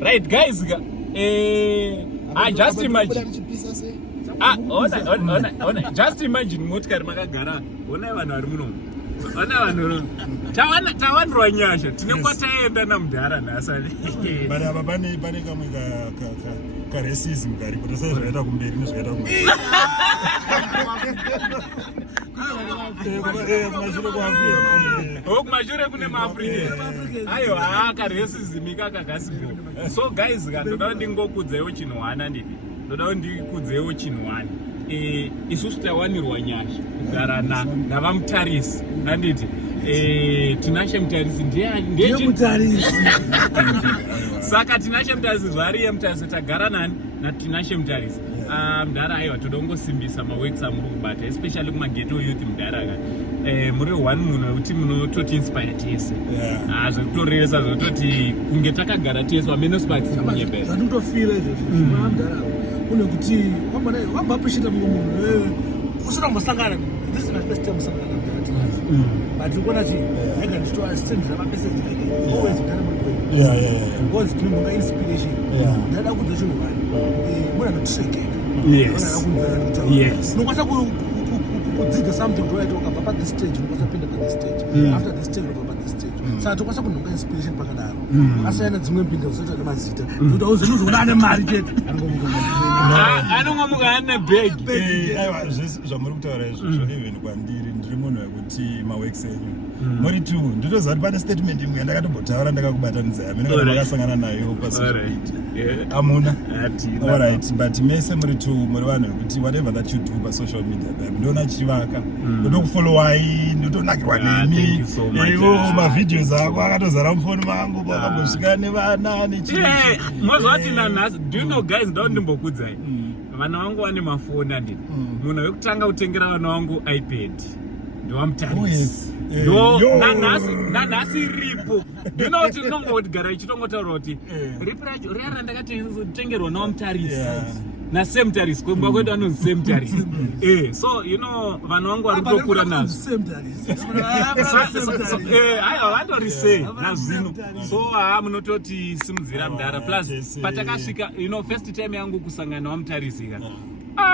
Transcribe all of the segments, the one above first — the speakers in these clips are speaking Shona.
Right guys, just imagine. Just imagine motikari makagara. Ona vanhu vari muno. Ona vanhu. Tawanirwa nyasha. Tinenge taenda namudhara nhasani. Bari apa pane kamwe ka racism kari kuti sai zvaita kumberi nezvaita kumberi. Kumashure kune maAfrica. Ayo ka racism kakagasipo. So guys, ndoda ndingokudzaiwo chinhu hwana ndini. Ndoda ndikudzaiwo chinhu hwana. Isusu tawanirwa nyasha kugara navamutarisi handiti Tinashe Mutarisi ndiye Mutarisi. Saka Tinashe Mutarisi zvariye Mutarisi tagara nani naTinashe Mutarisi. Mudhara aiwa toda kungosimbisa maworks amuri kubata especially kumageto youth mudhara muri one munhu wekuti munototi inspire tese zvekutorevesa zvekutoti kunge takagara tese wamenosparks munyebera zvandotofira izvozvo mudhara unekuti wabva appreciate mumwe munhu usina kumbosangana. This is my first time kusangana but ukona chi ega nditoasendera mapesage always kugara muri kwenu because tinonga inspiration ndada kudza chinhu vani muna notishekeka. Yes. Nokwanisa kudzidza something toyaita ukabva pathis stage unokwanisa kupinda pathis stage after this stage unobva pathis stage saka tokwanisa kunonga inspiration pakadaro asiyana dzimwe mpinda zoita nemazita kuti auzonozoona ane mari chete anongomuka ane bhegi. Aiwa zvamuri kutaura izvozvo even kwandiri ndiri munhu wekuti maworks enyu muri two ndinoziva kuti pane statement imwe yandakatombotaura ndakakubatanidza yamene kana makasangana nayo pasociality amuna. Alright, but mese muri two muri vanhu vekuti whatever that you do pasocial media ndoona chivaka ndokufollowai ndotonakirwa nemi mavideos ako akatozara mufoni mangu pakambosvika nevana mozvati nanhasi. Do you know guys, ndo ndimbokudzai vana vangu vane mafoni andini munhu wekutanga kutengera vana vangu iPad ndowamutarisi. Nanhasi ripo ndinoti rinongogara ichitongotaura kuti ripi racho riya randakatengerwa nawamutarisi nasemutarisi kwemba kwedu anonzi semutarisi. So you know vanhu vangu vari kutokura nazvo vandorisei nazvino. So munototi simudzira mudhara plus patakasvika first time yangu kusangana nawamutarisi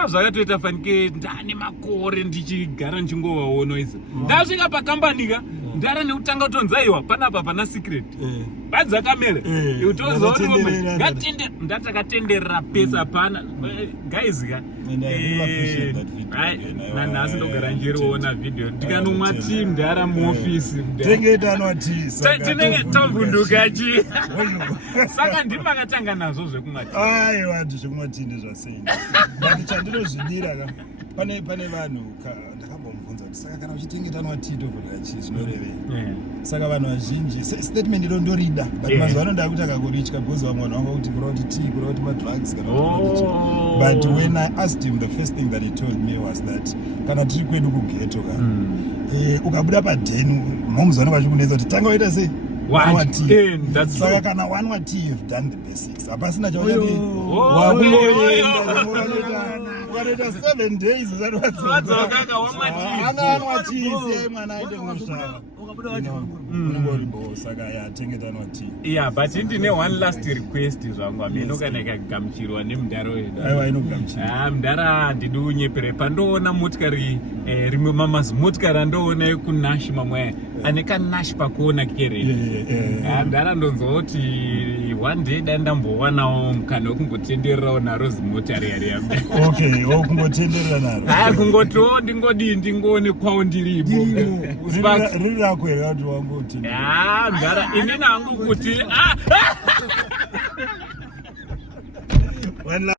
zvakatoita fanike ndane makore ndichigara ndichingovaono izvo ndasvika pakambani ndara nekutanga kutonzaiwa panapa pana secret badzakamera utozoona ndatakatenderera pesa pana guys nanhasi ndogara njeriona video ndikanomwa tii mudhara muofisi tinenge tovhunduka chi saka ndimakatanga nazvo zvekumwa tii. Aiwa zvekumwa tii ndezvasei but chandinozvidira pane vanhu ndakambomubvunza kuti saka kana uchitengetanwa tii tovhunduka chii zvinorevei. Saka vanhu vazhinji statement iro ndorida but mazuva ano ndakuti akakuritya because vamwe vanhu vanga kuti kurava kuti tii kurava kuti madrugs kana kuti but when I asked him the first thing that he told me was that kana tiri kwedu kugeto ukabuda padhenu momuzano vachikunetsa kuti tanga waita sei wanwa tii. Saka kana wanwa tii you've done the basics hapasina chauyapi ukanoita 7 days anwanwa tii siyai mwana aite kusvava saka tengetanwa tii. But ndine one last request zvangu ameno kana ikagamuchirwa nemudhara wedu. Aiwa inogamuchirwa mudhara ndidi unyepere pandoona motikari rimwe motikari andoona kunashi mamwe ane kanashi pakuona kereni mudhara ndonzoti one day dai ndambowanawo mukana wekungotendererawo naro zimotari yari yame kungotenderera naro kungotiwo ndingoone kwawo ndiripo riri rako here kuti wangotenderera mudhara inini hangu kuti